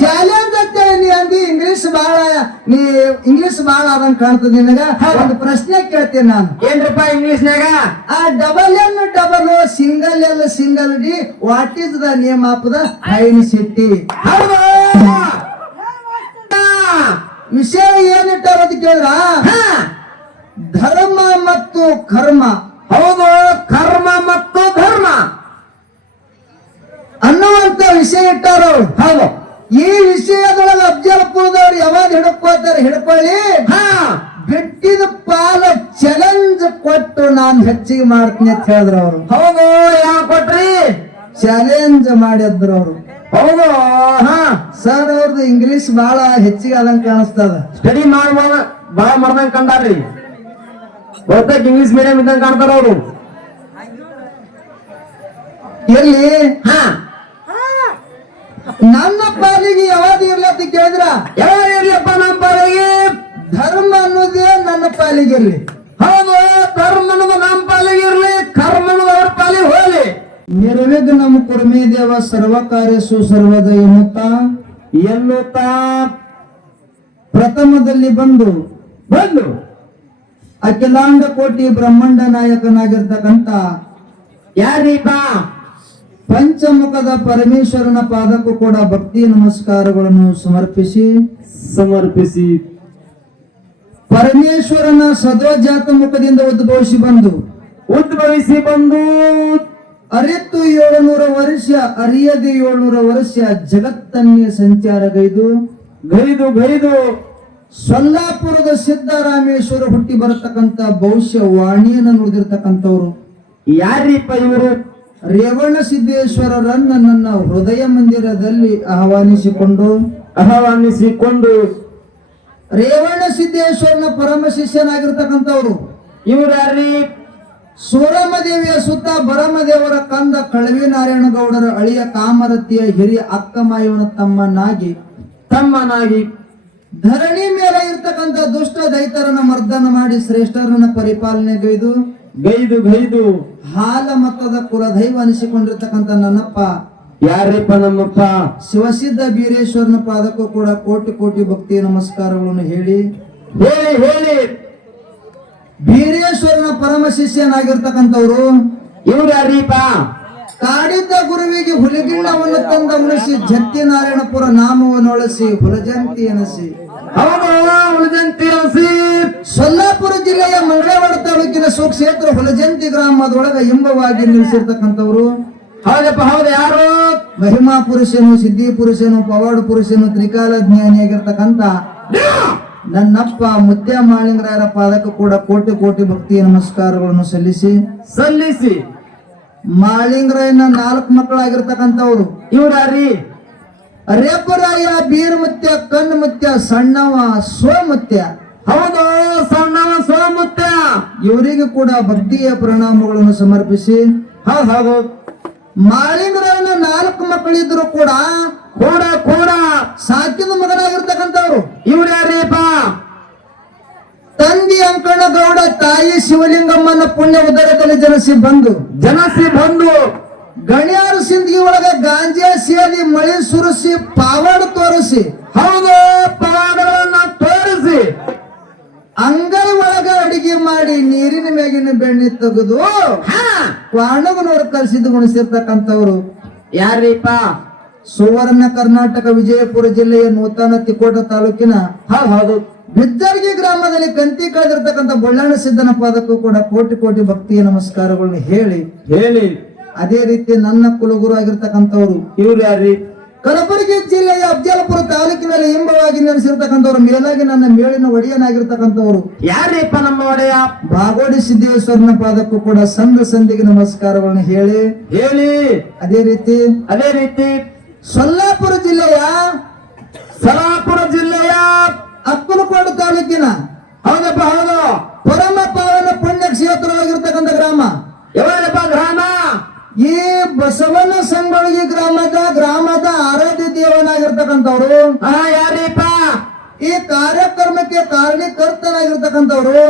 Challenge ಅಂತೇಳಿ ನೀ ಅಂದಿ ಇಂಗ್ಲಿಷ್ ಬಾಳ ಅದಂಗ ಕಾಣ್ತದ ನಿನಗ. ಒಂದು ಪ್ರಶ್ನೆ ಕೇಳ್ತೀನಿ ನಾನು. ಏನ್ರಪ್ಪ ಇಂಗ್ಲಿಷ್ನಾಗ? ಆ double N double single L single D what is the name of the fine city? ವಿಷಯ ಏನಿಟ್ಟಾರ ಅಂತ ಕೇಳಿದ್ರ ಧರ್ಮ ಮತ್ತು ಕರ್ಮ. ಹೌದು, ಕರ್ಮ ಮತ್ತು ಧರ್ಮ ಅನ್ನುವಂತ ವಿಷಯ ಇಟ್ಟಾರ. ಹೌದು, ಈ ವಿಷಯದೊಳಗೆ ಅಫ್ಜಲ್ಪುರದವ್ರು ಯಾವಾಗ ಹಿಡ್ಕೋತಾರೆ ಹಿಡ್ಕೊಳ್ಳಿ, ಬಿಟ್ಟಿದ ಪಾಲ ಚಾಲೆಂಜ್ ಕೊಟ್ಟು ನಾನು ಹೆಚ್ಚಿಗೆ ಮಾಡ್ತೀನಿ ಅಂತ ಹೇಳಿದ್ರು ಅವರು. ಹೌದು, ಯಾವ ಕೊಟ್ರಿ? ಚಾಲೆಂಜ್ ಮಾಡಿದ್ರು ಅವರು. ಹೌದು, ಸರ್ ಅವ್ರದ್ದು ಇಂಗ್ಲಿಷ್ ಬಹಳ ಹೆಚ್ಚಿಗೆ ಆದಂಗ ಕಾಣಿಸ್ತದ. ಸ್ಟಡಿ ಮಾಡ್ಬೋದ ಬಾಳ ಮಾಡ್ದಂಗ ಕಂಡಾರ್ರಿ. ಬಹುತೇಕ ಇಂಗ್ಲಿಷ್ ಮೀಡಿಯಂ ಇದ್ದಂಗ ಕಾಣ್ತಾರ ಅವರು. ಎಲ್ಲಿ ನನ್ನ ಪಾಲಿಗೆ ಯಾವಾಗ ಇರ್ಲತ್ತ ಕೇಳಿದ್ರ, ಯಾವಾಗ ಇರ್ಲಿಯಪ್ಪ ನಮ್ಮ ಪಾಲಿಗೆ? ಧರ್ಮ ಅನ್ನೋದೇ ನನ್ನ ಪಾಲಿಗೆ ಇರ್ಲಿ. ಹೌದು, ಧರ್ಮ ಅನ್ನೋದು ನಮ್ಮ ಪಾಲಿಗೆ ಇರ್ಲಿ, ಕರ್ಮ ಅನ್ನೋದು ಅವ್ರ ಪಾಲಿಗೆ ಹೋಗ್ಲಿ. ನಿರ್ವಿಘ್ನಂ ಕುರ್ಮೇ ದೇವ ಸರ್ವ ಕಾರ್ಯಸು ಸರ್ವದ ಎನ್ನುತ್ತಾ ಪ್ರಥಮದಲ್ಲಿ ಬಂದು ಅಖಿಲಾಂಡ ಕೋಟಿ ಬ್ರಹ್ಮಾಂಡ ನಾಯಕನಾಗಿರ್ತಕ್ಕಂಥ ಯಾರೀಪ? ಪಂಚಮುಖದ ಪರಮೇಶ್ವರನ ಪಾದಕ್ಕೂ ಕೂಡ ಭಕ್ತಿ ನಮಸ್ಕಾರಗಳನ್ನು ಸಮರ್ಪಿಸಿ ಪರಮೇಶ್ವರನ ಸದ್ವಜಾತ ಮುಖದಿಂದ ಉದ್ಭವಿಸಿ ಬಂದು ಅರಿತು 700 ವರ್ಷ ಅರಿಯದೆ 700 ವರ್ಷ ಜಗತ್ತನ್ನೇ ಸಂಚಾರಗೈದು ಸೊಲ್ಲಾಪುರದ ಸಿದ್ದರಾಮೇಶ್ವರ ಹುಟ್ಟಿ ಬರತಕ್ಕಂತ ಭವಿಷ್ಯ ವಾಣಿಯನ್ನು ನುಡಿದಿರ್ತಕ್ಕಂಥವ್ರು ಯಾರೀಪ ಇವರು? ರೇವಣ ಸಿದ್ದೇಶ್ವರರನ್ನ ನನ್ನ ಹೃದಯ ಮಂದಿರದಲ್ಲಿ ಆಹ್ವಾನಿಸಿಕೊಂಡು ರೇವಣ ಸಿದ್ದೇಶ್ವರನ ಪರಮ ಶಿಷ್ಯನಾಗಿರ್ತಕ್ಕಂಥವ್ರು ಇವ್ರು ಯಾರೀ? ಸೂರಮದೇವಿಯ ಸುತ್ತ ಬರಮದೇವರ ಕಂದ ಕಳವಿ ನಾರಾಯಣ ಗೌಡರ ಅಳಿಯ ಕಾಮರತಿಯ ಹಿರಿಯ ಅಕ್ಕಮಾಯವನ ತಮ್ಮನಾಗಿ ಧರಣಿ ಮೇಲೆ ಇರ್ತಕ್ಕಂಥ ದುಷ್ಟ ದೈತರನ್ನ ಮರ್ದನ ಮಾಡಿ ಶ್ರೇಷ್ಠರನ್ನ ಪರಿಪಾಲನೆ ಗೈದು ಹಾಲ ಮತದ ಕುಲದೈವ ಅನಿಸಿಕೊಂಡಿರ್ತಕ್ಕಂಥ ನನ್ನಪ್ಪ ಯಾರಿಪ್ಪ? ನಮ್ಮಪ್ಪ ಶಿವಸಿದ್ಧ ಬೀರೇಶ್ವರನ ಪಾದಕ್ಕೂ ಕೂಡ ಕೋಟಿ ಕೋಟಿ ಭಕ್ತಿ ನಮಸ್ಕಾರಗಳನ್ನು ಹೇಳಿ ಬೀರೇಶ್ವರನ ಪರಮ ಶಿಷ್ಯನಾಗಿರ್ತಕ್ಕಂಥವ್ರು ಇವ್ರು ಯಾರೀಪ? ಕಾಡಿದ್ದ ಗುರುವಿಗೆ ಹುಲಿಗಿಣ್ಣವನ್ನು ತಂದ ಉಳಿಸಿ ಜತ್ತಿ ನಾರಾಯಣಪುರ ನಾಮವನ್ನು ಒಳಿಸಿ ಹುಲಜಂತಿ ಎನಿಸಿ ಸೊಲ್ಲಾಪುರ ಜಿಲ್ಲೆಯ ಮಂಗಳವಾಡ ತಾಲೂಕಿನ ಸುಕ್ಷೇತ್ರ ಹುಲಜಂತಿ ಗ್ರಾಮದೊಳಗ ಇಂಬವಾಗಿ ನಿಲ್ಲಿಸಿರ್ತಕ್ಕಂಥವ್ರು. ಹೌದಪ್ಪ, ಹೌದು. ಯಾರು? ಮಹಿಮಾ ಪುರುಷನು, ಸಿದ್ಧಿ ಪುರುಷನು, ಪವಾಡ ಪುರುಷನು, ತ್ರಿಕಾಲ ಜ್ಞಾನಿಯಾಗಿರ್ತಕ್ಕಂಥ ನನ್ನಪ್ಪ ಮುತ್ಯ ಮಾಳಿಂಗರಾಯರ ಪಾದಕ್ಕೂ ಕೂಡ ಕೋಟಿ ಕೋಟಿ ಭಕ್ತಿ ನಮಸ್ಕಾರಗಳನ್ನು ಸಲ್ಲಿಸಿ ಮಾಳಿಂಗರಾಯನ 4 ಮಕ್ಕಳಾಗಿರ್ತಕ್ಕಂಥವ್ರು ಇವ್ರು ಯಾರೀ? ರೇಪರಾಯ, ಬೀರಮುತ್ಯ, ಕಣ್ಣುಮುತ್ಯ, ಸಣ್ಣವ ಸೋಮುತ್ಯ. ಹೌದು, ಸಣ್ಣವ ಸೋಮುತ್ಯ. ಇವರಿಗೆ ಕೂಡ ಭಕ್ತಿಯ ಪ್ರಣಾಮಗಳನ್ನು ಸಮರ್ಪಿಸಿ ಹೌದು ಮಾಳಿಂಗರಾಯನ 4 ಮಕ್ಕಳಿದ್ರು ಕೂಡ ಸಾಕಿದ ಮಗನಾಗಿರ್ತಕ್ಕಂಥವ್ರು ಇವ್ರು ಯಾರೀಪ? ತಂದೆ ಅಂಕಣ ಗೌಡ, ತಾಯಿ ಶಿವಲಿಂಗಮ್ಮನ ಪುಣ್ಯ ಉದರದಲ್ಲಿ ಜನಿಸಿ ಬಂದು ಗಣ್ಯಾರು ಸಿಂದಗಿ ಒಳಗ ಗಾಂಜಾ ಸೇದಿ ಮಳಿ ಸುರಿಸಿ ಪಾವಾಡ ತೋರಿಸಿ ಪವಾಡಗಳನ್ನ ತೋರಿಸಿ ಅಂಗೈ ಒಳಗ ಅಡಿಗೆ ಮಾಡಿ ನೀರಿನ ಮೇಗಿನ ಬೆಣ್ಣೆ ತೆಗೆದು ಕ್ವಾಣಗನವರು ಕಲಿಸಿದ್ದು ಗುಣಿಸಿರ್ತಕ್ಕಂಥವ್ರು ಯಾರೀಪ? ಸುವರ್ಣ ಕರ್ನಾಟಕ ವಿಜಯಪುರ ಜಿಲ್ಲೆಯ ನೂತನ ತಿಕೋಟ ತಾಲೂಕಿನ ಬಿದ್ದರ್ಗಿ ಗ್ರಾಮದಲ್ಲಿ ಕಂತಿ ಕಳೆದಿರ್ತಕ್ಕಂಥ ಬೊಳ್ಳಾಣ ಸಿದ್ದನ ಪಾದಕ್ಕೂ ಕೂಡ ಕೋಟಿ ಕೋಟಿ ಭಕ್ತಿಯ ನಮಸ್ಕಾರಗಳನ್ನು ಹೇಳಿ ಅದೇ ರೀತಿ ನನ್ನ ಕುಲಗುರು ಆಗಿರ್ತಕ್ಕಂಥವ್ರು ಇವ್ರು ಯಾರೀ? ಕಲಬುರಗಿ ಜಿಲ್ಲೆಯ ಅಫ್ಜಲ್ಪುರ ತಾಲೂಕಿನಲ್ಲಿ ಇಂಬವಾಗಿ ನೆಲೆಸಿರ್ತಕ್ಕಂಥವ್ರು ಮೇಲಾಗಿ ನನ್ನ ಮೇಳಿನ ಒಡೆಯನಾಗಿರ್ತಕ್ಕಂಥವ್ರು ಯಾರೀಪ? ನಮ್ಮ ಒಡೆಯ ಬಾಗೋಡಿ ಸಿದ್ದೇಶ್ವರನ ಪಾದಕ್ಕೂ ಕೂಡ ಸಂಧಿಗೆ ನಮಸ್ಕಾರಗಳನ್ನು ಹೇಳಿ ಅದೇ ರೀತಿ ಸೊಲ್ಲಾಪುರ ಜಿಲ್ಲೆಯ ಅಕ್ಕಲಕೋಟೆ ತಾಲೂಕಿನ ಹೌದಪ್ಪ, ಹೌದು, ಪರಮ ಪಾವನ ಪುಣ್ಯ ಕ್ಷೇತ್ರವಾಗಿರ್ತಕ್ಕಂಥ ಗ್ರಾಮ ಯಾವಪ್ಪ ಗ್ರಾಮ? ಈ ಬಸವನ ಸಂಗೊಳ್ಗಿ ಗ್ರಾಮದ ಆರಾಧ್ಯ ದೇವನಾಗಿರ್ತಕ್ಕಂಥವ್ರು ಯಾರೀಪ? ಈ ಕಾರ್ಯಕ್ರಮಕ್ಕೆ ಕಾರಣೀಕರ್ತನಾಗಿರ್ತಕ್ಕಂಥವ್ರು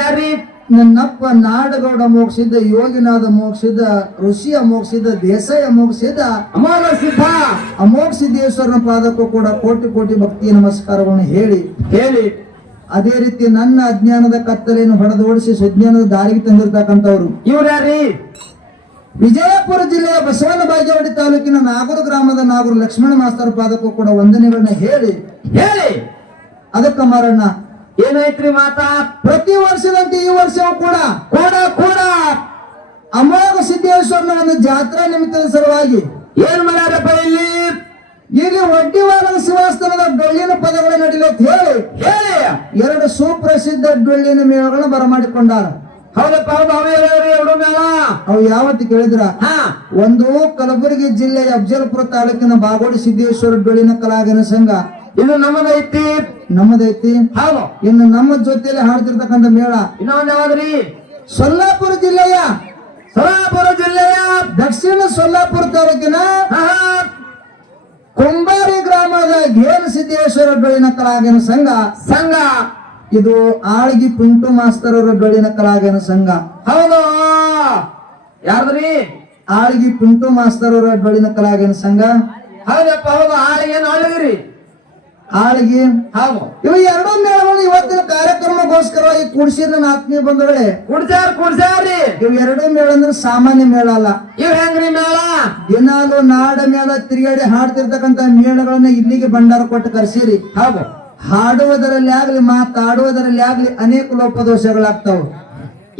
ಯಾರೀ? ನನ್ನಪ್ಪ ನಾಡಗೌಡ ಮೋಕ್ಷಿದ್ದ, ಯೋಗಿನಾದ ಮೋಕ್ಷಿದ್ದ, ಋಷಿಯ ಮೋಕ್ಷಿದ್ದ, ದೇಸಾಯ ಮೋಕ್ಷಿದ್ದ, ಅಮೋಘ ಸಿದ್ಧ ಅಮೋಘ ಸಿದ್ದೇಶ್ವರನ ಪಾದಕ್ಕೂ ಕೂಡ ಕೋಟಿ ಕೋಟಿ ಭಕ್ತಿ ನಮಸ್ಕಾರಗಳನ್ನು ಹೇಳಿ ಹೇಳಿ ಅದೇ ರೀತಿ ನನ್ನ ಅಜ್ಞಾನದ ಕತ್ತಲೆಯನ್ನು ಹೊಡೆದೋಡಿಸಿ ಸುಜ್ಞಾನದ ದಾರಿಗೆ ತಂದಿರ್ತಕ್ಕಂಥವ್ರು ಇವ್ರ್ಯಾರೀ? ವಿಜಯಪುರ ಜಿಲ್ಲೆಯ ಬಸವನ ಬಾಗೇವಾಡಿ ತಾಲೂಕಿನ ನಾಗೂರು ಗ್ರಾಮದ ನಾಗೂರು ಲಕ್ಷ್ಮಣ ಮಾಸ್ತರ್ ಪಾದಕ್ಕೂ ಕೂಡ ವಂದನೆಗಳನ್ನ ಹೇಳಿ ಹೇಳಿ ಅದಕ್ಕ ಮಾರಣ್ಣ ಏನೈತ್ರಿ ಮಾತಾ? ಪ್ರತಿ ವರ್ಷದಂತೆ ಈ ವರ್ಷವೂ ಕೂಡ ಕೂಡ ಅಮೋಘ ಸಿದ್ದೇಶ್ವರನ ಒಂದು ಜಾತ್ರಾ ನಿಮಿತ್ತದ ಸಲುವಾಗಿ ಏನ್ ಮಾಡ್ಯಾರಪ್ಪ ಇಲ್ಲಿ? ಇಲ್ಲಿ ಒಡ್ಡಿವಾರದ ಶಿವಾಸ್ತನದ ಡೊಳ್ಳಿನ ಪದಗಳು ನಡೀಲಿ ಅಂತ ಹೇಳಿ ಹೇಳಿ ಎರಡು ಸುಪ್ರಸಿದ್ಧ ಡೊಳ್ಳಿನ ಮೇಳಗಳನ್ನ ಬರಮಾಡಿಕೊಂಡಾರ. ಹೌದಪ್ಪ, ಹೌದು. ಅವೇ ಎರಡು ಮೇಳ. ಅವು ಯಾವತ್ತು ಕೇಳಿದ್ರ, ಹಾ, ಒಂದು ಕಲಬುರಗಿ ಜಿಲ್ಲೆಯ ಅಫಜಲ್ಪುರ ತಾಲೂಕಿನ ಬಾಗೋಡಿ ಸಿದ್ದೇಶ್ವರ ಡೊಳ್ಳಿನ ಕಲಾವಿದನ ಸಂಘ ಇದು ನಮ್ಮದೈತಿ. ನಮ್ಮದೈತಿ. ಹೌದು. ಇನ್ನು ನಮ್ಮ ಜೊತೆಯಲ್ಲಿ ಹಾಡ್ತಿರ್ತಕ್ಕಂಥ ಮೇಳ ಇನ್ನೊಂದ್ ಯಾವ್ದ್ರಿ? ಸೊಲ್ಲಾಪುರ ಜಿಲ್ಲೆಯ ಸೊಲ್ಲಾಪುರ ಜಿಲ್ಲೆಯ ದಕ್ಷಿಣ ಸೊಲ್ಲಾಪುರ ತಾಲೂಕಿನ ಹಾ, ಕುಂಬಾರಿ ಗ್ರಾಮದ ಗೇರು ಸಿದ್ದೇಶ್ವರ ಡೊಳ್ಳಿನ ಕಲಾವಿದನ ಸಂಘ. ಇದು ಆಳ್ಗಿ ಪಿಂಟು ಮಾಸ್ತರ್ ಅವರ ಡೊಳ್ಳಿನ ಕಲಾವಿದನ ಸಂಘ. ಹೌದು. ಯಾರ್ದ್ರಿ? ಆಳ್ಗಿ ಪಿಂಟು ಮಾಸ್ತರ್ ಅವರ ಡೊಳ್ಳಿನ ಕಲಾವಿದನ ಸಂಘ. ಹೌದಪ್ಪ, ಹೌದು. ಆಳಿಗೇನು ಆಳಿಗಿರಿ? ಆಳ್ಗಿ. ಹೌದು. ಇವು ಎರಡೂ ಮೇಳಗಳು ಇವತ್ತಿನ ಕಾರ್ಯಕ್ರಮಗೋಸ್ಕರವಾಗಿ ಕೂಡಿಸಿದ ನನ್ನ ಆತ್ಮೀಯ ಬಂಧುಗಳೇ. ಕುಡ್ಸಾರ್ರಿ. ಇವು ಎರಡೂ ಮೇಳ ಅಂದ್ರೆ ಸಾಮಾನ್ಯ ಮೇಳ ಅಲ್ಲ. ಇವ್ ಹೆಂಗ್ರಿ ಮೇಳ? ದಿನಾಲು ನಾಡ ಮೇಳ ತಿರುಗಾಡಿ ಹಾಡ್ತಿರ್ತಕ್ಕಂಥ ಮೇಳಗಳನ್ನ ಇಲ್ಲಿಗೆ ಭಂಡಾರ ಕೊಟ್ಟು ಕರೆಸಿರಿ. ಹೌದು. ಹಾಡುವುದರಲ್ಲಿ ಆಗ್ಲಿ ಮಾತಾಡುವುದರಲ್ಲಿ ಆಗ್ಲಿ ಅನೇಕ ಲೋಪದೋಷಗಳಾಗ್ತಾವ.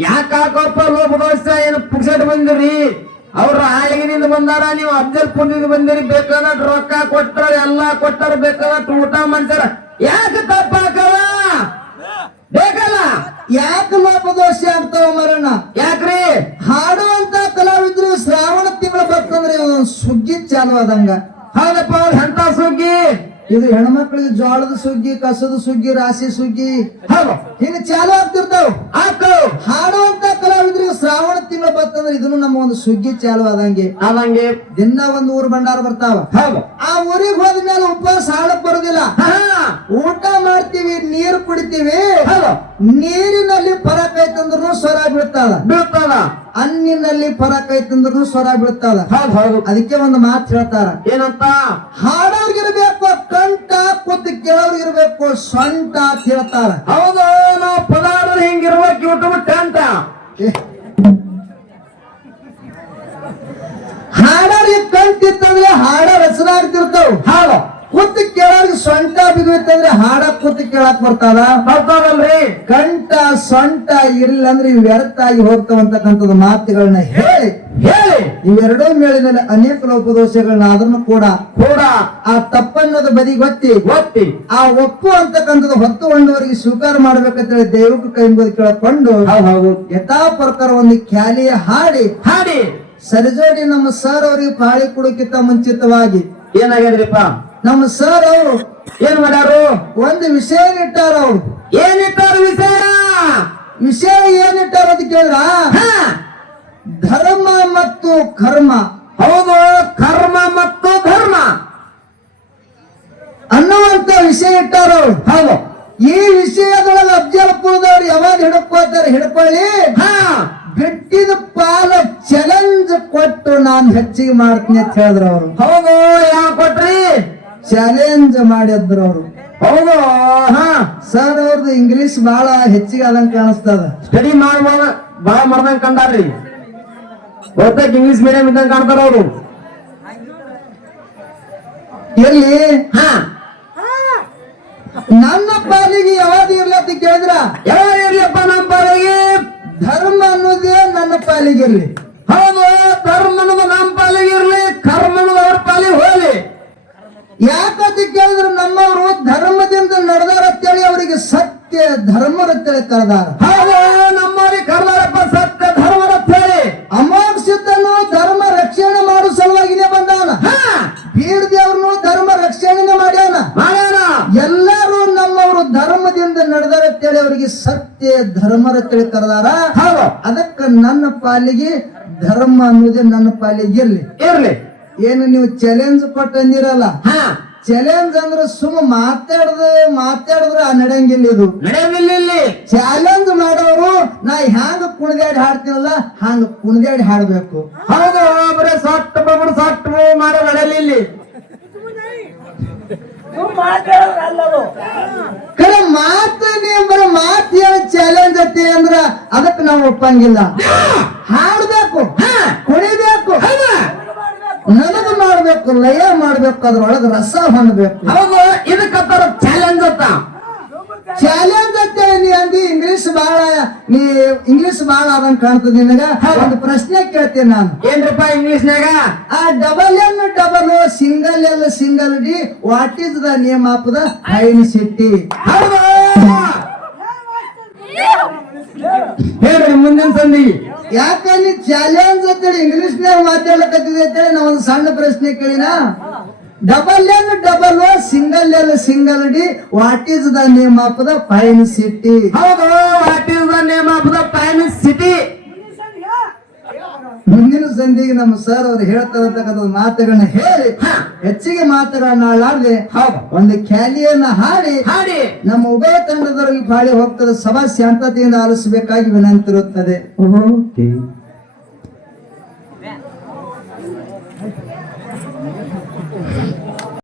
ಯಾಕಪ್ಪ ಲೋಪದೋಷ? ಏನು ಪುಕ್ಸಟ್ ಬಂದಿರಿ? ಅವ್ರ ಆಳಿಗಿನಿಂದ ಬಂದಾರ, ನೀವು ಅಫಜಲ್ಪುರದಿಂದ ಬಂದಿರಿ. ಬೇಕಾದಷ್ಟು ರೊಕ್ಕ ಕೊಟ್ಟಾರ, ಎಲ್ಲಾ ಕೊಟ್ಟಾರ, ಬೇಕಾದಷ್ಟು ಊಟ ಮಾಡ್ತಾರ. ಯಾಕೆ ತಪ್ಪಾಕವ? ಬೇಕಲ್ಲ? ಯಾಕೆ ಲೋಪದೋಷ ಆಗ್ತಾವ ಮರಣ್ಣ? ಯಾಕ್ರಿ? ಹಾಡುವಂತ ಕಲಾವಿದ್ರು ಶ್ರಾವಣ ತಿಂಗಳು ಬರ್ತಂದ್ರೆ ಸುಗ್ಗಿ ಚಾಲು ಆದಂಗ. ಹೌದಪ್ಪ, ಅವ್ರ ಎಂತ ಸುಗ್ಗಿ? ಇದು ಹೆಣ್ಮಕ್ಳಿಗೆ ಜೋಳದ ಸುಗ್ಗಿ, ಕಸದ ಸುಗ್ಗಿ, ರಾಶಿ ಸುಗ್ಗಿ ಹೌದು, ಹಿಂಗ ಚಾಲು ಆಗ್ತಿರ್ತಾವ. ಹಾಡುವಂತ ಕಲಾವಿದ್ರಿಗೆ ಶ್ರಾವಣ ತಿಂಗಳು ಬರ್ತಂದ್ರೆ ಇದನ್ನು ನಮ್ಮ ಒಂದು ಸುಗ್ಗಿ ಚಾಲು ಆದಂಗೆ ದಿನ ಒಂದು ಊರ್ ಭಂಡಾರ ಬರ್ತಾವ. ಹೌದು. ಆ ಊರಿಗೆ ಹೋದ್ಮೇಲೆ ಉಪವಾಸ ಹಾಡಕ್ ಬರೋದಿಲ್ಲ. ಊಟ ಮಾಡ್ತೀವಿ, ನೀರು ಕುಡಿತೀವಿ. ನೀರಿನಲ್ಲಿ ಫರಕ್ ಐತಂದ್ರು ಸ್ವರ ಬೀಳ್ತದ, ಅನ್ನಿನಲ್ಲಿ ಫರಕ್ ಐತಂದ್ರು ಸ್ವರ ಬೀಳ್ತದ. ಹೌದು. ಅದಕ್ಕೆ ಒಂದು ಮಾತು ಹೇಳ್ತಾರ, ಏನಂತ? ಹಾಡೋರ್ಗಿರ್ಬೇಕು ಕಂಠ, ಕೂತ್ ಕೇಳೋರ್ಗಿರ್ಬೇಕು ಸೊಂಟ ಅಂತ ಹೇಳ್ತಾರ. ಹೌದು. ನಾವು ಪದಾರ್ಥ ಹಿಂಗಿರ್ಬೇಕು, ಯೂಟ್ಯೂಬ್ ಟೆಂಟ. ಹಾಡೋರಿಗೆ ಕಂಠಿತ್ತಂದ್ರೆ ಹಾಡ ಹೆಸರಾಗ್ತಿರ್ತಾವ. ಹೌದು. ಕೂತ್ ಕೇಳೋರ್ಗೆ ಸೊಂಟ ಬಿಗುತ್ತಂದ್ರೆ ಹಾಡ ಕೂತ್ ಕೇಳಕ್ ಬರ್ತಾವಲ್ರಿ. ಕಂಠ ಸೊಂಟ ಇರ್ಲಿಲ್ಲ ಅಂದ್ರೆ ಇವು ವ್ಯರ್ಥ ಆಗಿ ಹೋಗ್ತಾವಂತಕ್ಕಂಥದ್ದು ಮಾತುಗಳನ್ನ ಹೇಳಿ ಇವೆರಡೂ ಮೇಳಿನಲ್ಲಿ ಅನೇಕ ಲೋಪದೋಷಗಳನ್ನ ಆದ್ರೂ ಕೂಡ ಆ ತಪ್ಪನ್ನೋದು ಬದಿಗೊತ್ತಿ ಆ ಒಪ್ಪು ಅಂತಕ್ಕಂಥದ್ದು ಹೊತ್ತುಕೊಂಡವರಿಗೆ ಸ್ವೀಕಾರ ಮಾಡ್ಬೇಕಂತೇಳಿ ದೈವಕ್ಕೆ ಕೈ ಮುಗಿದು ಕೇಳಿಕೊಂಡು ಯಥಾ ಪ್ರಕಾರ ಒಂದು ಖ್ಯಾಲಿಯ ಹಾಡಿ ಸರಿಜೋಡಿ ನಮ್ಮ ಸರ್ ಅವರಿಗೆ ಪಾಳಿ ಕೊಡೋಕ್ಕಿಂತ ಮುಂಚಿತವಾಗಿ ಏನಾಗ್ಯದ್ರಿಪ್ಪ? ನಮ್ಮ ಸರ್ ಅವರು ಏನ್ ಮಾಡ್ಯಾರು? ಒಂದು ವಿಷಯ ಇಟ್ಟಾರ. ಅವ್ರು ಏನಿಟ್ಟಾರ ವಿಷಯ ಏನಿಟ್ಟಾರ ಅಂತ ಕೇಳಿದ್ರ, ಧರ್ಮ ಮತ್ತು ಕರ್ಮ. ಹೌದು, ಕರ್ಮ ಮತ್ತು ಧರ್ಮ ಅನ್ನುವಂತ ವಿಷಯ ಇಟ್ಟಾರ ಅವ್ರು. ಹೌದು. ಈ ವಿಷಯದೊಳಗೆ ಅಫಜಲ್ಪುರದವ್ರು ಯಾವಾಗ ಹಿಡ್ಕೊಳ್ಳಿ, ಬಿಟ್ಟಿದ ಪಾಲ ಚಾಲೆಂಜ್ ಕೊಟ್ಟು ನಾನು ಹೆಚ್ಚಿಗೆ ಮಾಡ್ತೀನಿ ಅಂತ ಹೇಳಿದ್ರು ಅವರು. ಹೌದು. ಯಾವ ಕೊಟ್ರಿ? ಚಾಲೆಂಜ್ ಮಾಡಿದ್ರು ಅವರು. ಹೌದು. ಸರ್ ಅವ್ರದ್ದು ಇಂಗ್ಲಿಷ್ ಬಹಳ ಹೆಚ್ಚಿಗೆ ಆದಂಗ ಕಾಣಿಸ್ತದ. ಸ್ಟಡಿ ಬಾಳ ಮಾಡ್ದಂಗ ಕಂಡಾರ್ರಿ. ಬಹುತೇಕ ಇಂಗ್ಲಿಷ್ ಮೀಡಿಯಂ ಇದ್ದಂಗ ಕಾಣ್ತಾರ ಅವರು. ಎಲ್ಲಿ ನನ್ನ ಪಾಲಿಗೆ ಯಾವಾಗ ಇರ್ಲಿ ಅಂತ ಕೇಳಿದ್ರ, ಯಾವಾಗ ಇರ್ಲಿಪ್ಪ ನಮ್ಮ ಪಾಲಿಗೆ? ಧರ್ಮ ಅನ್ನೋದೇ ನನ್ನ ಪಾಲಿಗೆ ಇರ್ಲಿ. ಹೌದು. ಧರ್ಮ ಅನ್ನೋದು ನಮ್ಮ ಪಾಲಿಗೆ ಇರ್ಲಿ, ಕರ್ಮ ಅನ್ನೋದು ಅವ್ರ ಪಾಲಿಗೆ ಹೋಗ್ಲಿ. ಯಾಕಂತ ಕೇಳಿದ್ರು ನಮ್ಮವರು ಧರ್ಮದಿಂದ ನಡೆದಾರ ಅಂತೇಳಿ ಅವರಿಗೆ ಸತ್ಯ ಧರ್ಮರತ್ತೇಳಿ ಕರೆದಾರ. ಹೌದು. ನಮ್ಮವ್ರಿಗೆ ಕರ್ದಾರಪ್ಪ ಸತ್ಯ ಧರ್ಮರತ್ತೇಳಿ. ಅಮೋಘ ಸಿದ್ಧನು ಧರ್ಮ ರಕ್ಷಣೆ ಮಾಡೋ ಸಲುವಾಗಿನೇ ಬಂದಾನ. ಬೀರ್ ದೇವ್ರನು ಧರ್ಮ ರಕ್ಷಣೆ ಮಾಡ್ಯಾನ. ಎಲ್ಲರೂ ನಮ್ಮವರು ಧರ್ಮದಿಂದ ನಡೆದಾರ ಅಂತೇಳಿ ಅವರಿಗೆ ಸತ್ಯ ಧರ್ಮರತ್ತೇಳಿ ಕರೆದಾರ. ಅದಕ್ಕ ನನ್ನ ಪಾಲಿಗೆ ಧರ್ಮ ಅನ್ನೋದೇ ನನ್ನ ಪಾಲಿಗೆ ಇರ್ಲಿ. ಏನು ನೀವು ಚಾಲೆಂಜ್ ಕೊಟ್ಟಂದಿರಲ್ಲ, ಚಾಲೆಂಜ್ ಅಂದ್ರೆ ಸುಮ್ಮ ಮಾತಾಡಿದ್ರೆ ನಡೆಯಂಗಿಲ್ಲ ಇದು. ನಡೆಯೋದಿಲ್ಲ ಇಲ್ಲಿ. ಚಾಲೆಂಜ್ ಮಾಡೋರು ನಾ ಹ್ಯಾಂಗ ಕುಣಿದಾಡಿ ಹಾಡ್ತೀನಲ್ಲ ಹಂಗ ಕುಣಿದಾಡಿ ಹಾಡ್ಬೇಕು. ಹೌದು, ಬರೀ ಸೊಟ್ಟು ಮಾಡೋ ನಡೆಯಲಿಲ್ಲ ಇಲ್ಲಿ. ಕರೆ ಮಾತು ನೀವು ಬರೀ ಮಾತು ಹೇಳಿ ಚಾಲೆಂಜ್ ಐತಿ ಅಂದ್ರ ಅದಕ್ಕೆ ನಾವು ಒಪ್ಪಂಗಿಲ್ಲ. ಹಾಡ್ಬೇಕು, ಕುಣಿಬೇಕು, ನನಗ ಮಾಡ್ಬೇಕು, ಲಯ ಮಾಡ್ಬೇಕು, ಅದ್ರೊಳಗ ರಸ ಹೊಂದಬೇಕು. ಹೌದು, ಇದಕ್ಕತ್ತಾರ ಚಾಲೆಂಜ್ ಅಂತ. ಚಾಲೆಂಜ್ ಅಂತ ನೀ ಅಂದಿ ಇಂಗ್ಲಿಷ್ ಬಾಳ ಅದಂಗ ಕಾಣ್ತದ ನಿನಗ. ಒಂದು ಪ್ರಶ್ನೆ ಕೇಳ್ತೀನಿ ನಾನು. ಏನ್ರಪ್ಪ ಇಂಗ್ಲಿಷ್ನಾಗ? ಆ double single L single D what is the name of the fine city? ಹೌದು, ಹೇಳ್ರಿ ಮುಂದಿನ ಸಂದಿ. ಯಾಕ ನೀ ಚಾಲೆಂಜ್ ಅಂತೇಳಿ ಇಂಗ್ಲಿಷ್ನಾಗ ಮಾತಾಡಕತ್ತಿದೆ ಅಂತೇಳಿ ನಾ ಒಂದು ಸಣ್ಣ ಪ್ರಶ್ನೆ ಕೇಳಿನ. Double single L single D what is the name of the fine city? ಹೌದು, what is the name of the fine city? ಮುಂದಿನ ಸಂಧಿಗೆ ನಮ್ಮ ಸರ್ ಅವ್ರು ಹೇಳ್ತಾರಂತಕ್ಕಂಥ ಮಾತುಗಳನ್ನ ಹೇಳಿ ಹೆಚ್ಚಿಗೆ ಮಾತುಗಳನ್ನ ಆಡಲಾರ್ದೆ ಒಂದು ಖ್ಯಾಲಿಯನ್ನ ಹಾಡಿ ನಮ್ಮ ಉಭಯ ತಂಡದವರಿಗೆ ಬಾಳಿ ಹೋಗ್ತದೆ. ಸಭಾ ಶಾಂತತೆಯಿಂದ ಆಲಿಸಬೇಕಾಗಿ ವಿನಂತಿ ಇರುತ್ತದೆ.